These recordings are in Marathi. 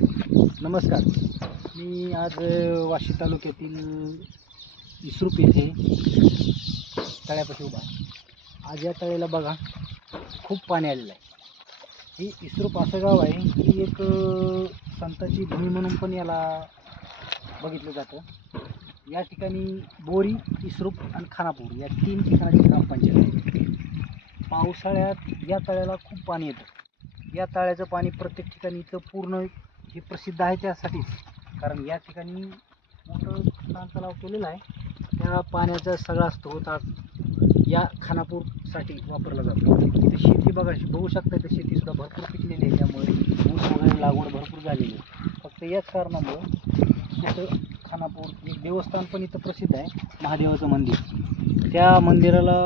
नमस्कार. मी आज वाशी तालुक्यातील इसरूप येथे तळ्यापाशी उभा आहे. आज या तळ्याला बघा खूप पाणी आलेलं आहे. हे इसरूप असं गाव आहे की एक संताची भूमी म्हणून पण याला बघितलं जातं. या ठिकाणी बोरी इसरूप आणि खानापूर या तीन ठिकाणाची ग्रामपंचायत आहे. पावसाळ्यात या तळ्याला खूप पाणी येतं. या तळ्याचं पाणी प्रत्येक ठिकाणी इथं पूर्ण हे प्रसिद्ध आहे त्यासाठीच कारण या ठिकाणी मोठं खतांचा तलाव केलेला आहे. त्या पाण्याचा सगळा स्त्रोत आज या खानापूरसाठी वापरला जातो. तिथे शेती बघा बघू शकता इथं शेतीसुद्धा भरपूर पिकलेली आहे. त्यामुळे ऊस वगैरे लागवड भरपूर झालेली आहे. फक्त याच कारणामुळं तिथं खानापूर एक देवस्थान पण इथं प्रसिद्ध आहे महादेवाचं मंदिर. त्या मंदिराला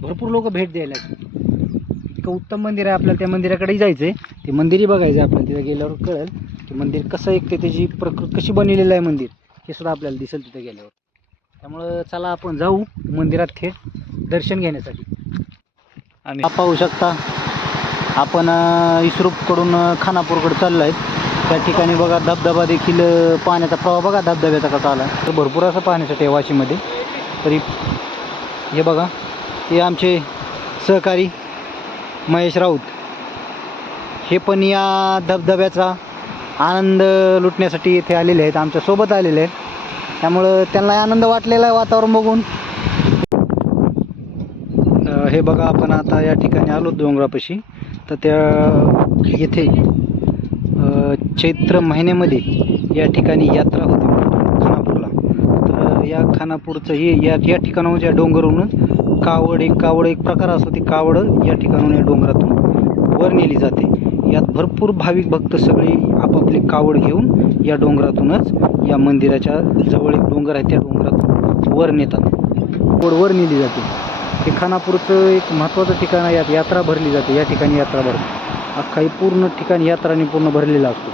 भरपूर लोक भेट द्यायला इतकं उत्तम मंदिर आहे आपल्याला त्या मंदिराकडेही जायचं आहे ते मंदिरही बघायचं आहे आपल्याला तिथं गेल्यावर कळेल की मंदिर कसं एक ते त्याची प्रकृती कशी बनलेलं आहे मंदिर हे सुद्धा आपल्याला दिसेल तिथं गेल्यावर. त्यामुळं चला आपण जाऊ मंदिरात थेट दर्शन घेण्यासाठी. आणि पाहू शकता आपण इसरूपकडून खानापूरकडे चाललो आहे त्या ठिकाणी बघा धबधबा देखील पाण्याचा प्रवाह बघा धबधब्याचा कसा आला तर भरपूर असं पाण्यासाठी आहे वाशीमध्ये. तरी हे बघा हे आमचे सहकारी महेश राऊत. हे पण या धबधब्याचा आनंद लुटण्यासाठी इथे आलेले आहेत आमच्यासोबत आलेले आहेत. त्यामुळं त्यांना आनंद वाटलेला आहे वातावरण बघून. हे बघा आपण आता या ठिकाणी आलो डोंगरापाशी. तर त्या येथे चैत्र महिन्यामध्ये या ठिकाणी यात्रा होती. खानापूरचं हे या या ठिकाणाहून या डोंगरवरून कावड एक कावड एक प्रकार असतो ती कावड या ठिकाणाहून या डोंगरातून वर नेली जाते. यात भरपूर भाविक भक्त सगळे आपापले कावड घेऊन या डोंगरातूनच या मंदिराच्या जवळ एक डोंगर आहे त्या डोंगरातून वर नेतात. कावड वर नेली जाते. हे खानापूरचं एक महत्त्वाचं ठिकाण आहे यात यात्रा भरली जाते. या ठिकाणी यात्रा भरते. अख्खा हे पूर्ण ठिकाण यात्राने पूर्ण भरलेला असतो.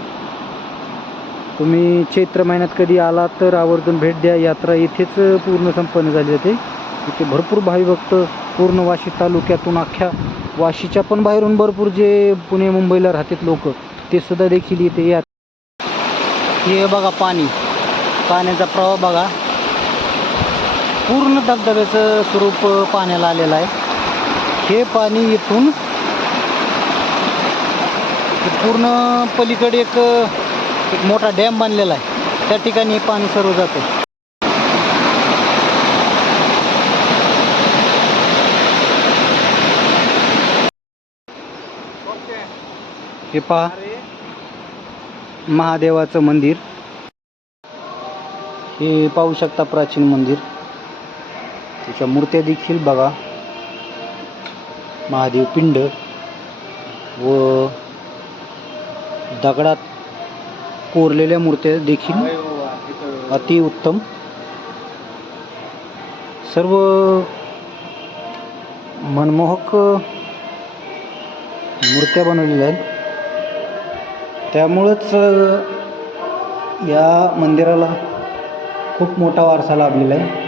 तुम्ही चैत्र महिन्यात कधी आलात तर आवर्जून भेट द्या. यात्रा इथेच पूर्ण संपन्न झाली जाते. इथे भरपूर भाविभक्त पूर्ण वाशी तालुक्यातून अख्ख्या वाशीच्या पण बाहेरून भरपूर जे पुणे मुंबईला राहतात लोक ते सुद्धा देखील इथे या हे बघा पाणी. पाण्याचा प्रवाह बघा. पूर्ण धबधब्याचं स्वरूप पाण्याला आलेलं आहे. हे पाणी इथून ते पूर्ण पलीकडे एक एक मोठा डॅम बांधलेला आहे. त्या ठिकाणी पाणी सर्व जाते. हे पहा. महादेवाचं मंदिर. हे पाहू शकता प्राचीन मंदिर. त्याच्या मूर्त्या देखील बघा. महादेव पिंड व दगडात कोरलेल्या मूर्त्या देखील अतिउत्तम सर्व मनमोहक मूर्त्या बनवलेल्या आहेत. त्यामुळंच या मंदिराला खूप मोठा वारसा लाभलेला आहे.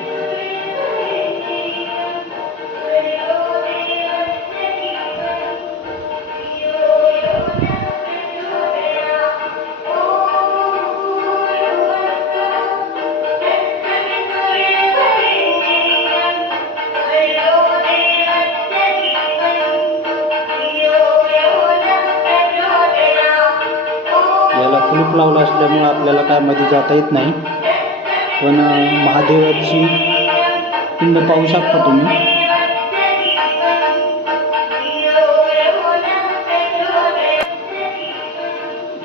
लावलं असल्यामुळं आपल्याला काय मध्ये जाता येत नाही. पण महादेवाची पिंड पाहू शकता तुम्ही.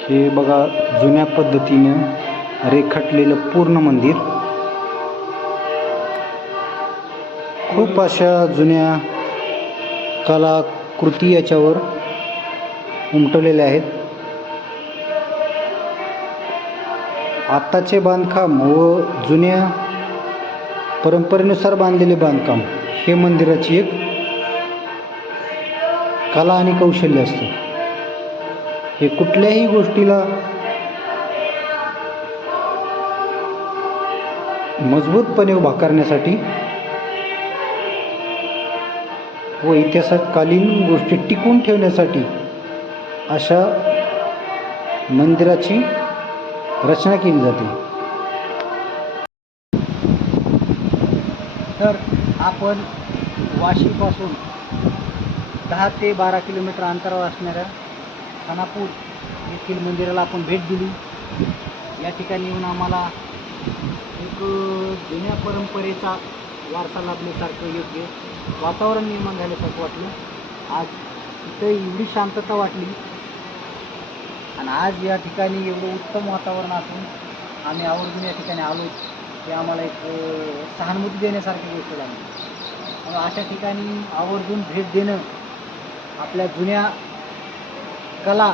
हे बघा जुन्या पद्धतीनं रेखाटलेलं पूर्ण मंदिर. खूप अशा जुन्या कलाकृती याच्यावर उमटवलेल्या आहेत. आत्ताचे बांधकाम व जुन्या परंपरेनुसार बांधलेले बांधकाम हे मंदिराची एक कला आणि कौशल्य असते. हे कुठल्याही गोष्टीला मजबूतपणे उभा करण्यासाठी व इतिहासात कालीन गोष्टी टिकून ठेवण्यासाठी अशा मंदिराची रचना केली जाते. तर आपण वाशीपासून दहा ते बारा किलोमीटर अंतरावर असणाऱ्या खानापूर येथील मंदिराला आपण भेट दिली. या ठिकाणी येऊन आम्हाला एक जुन्या परंपरेचा वारसा लाभल्यासारखं योग्य वातावरण निर्माण झाल्यासारखं वाटलं. आज इथं एवढी शांतता वाटली आणि आज या ठिकाणी एवढं उत्तम वातावरण असून आम्ही आवर्जून या ठिकाणी आलो हे आम्हाला एक सहानुभूती देण्यासारखी गोष्ट लागली अशा ठिकाणी आवर्जून भेट देणं आपल्या जुन्या कला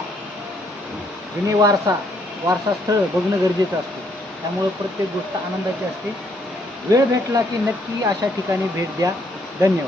जुने वारसा वारसास्थळ बघणं गरजेचं असतं. त्यामुळं प्रत्येक गोष्ट आनंदाची असते. वेळ भेटला की नक्की अशा ठिकाणी भेट द्या. धन्यवाद.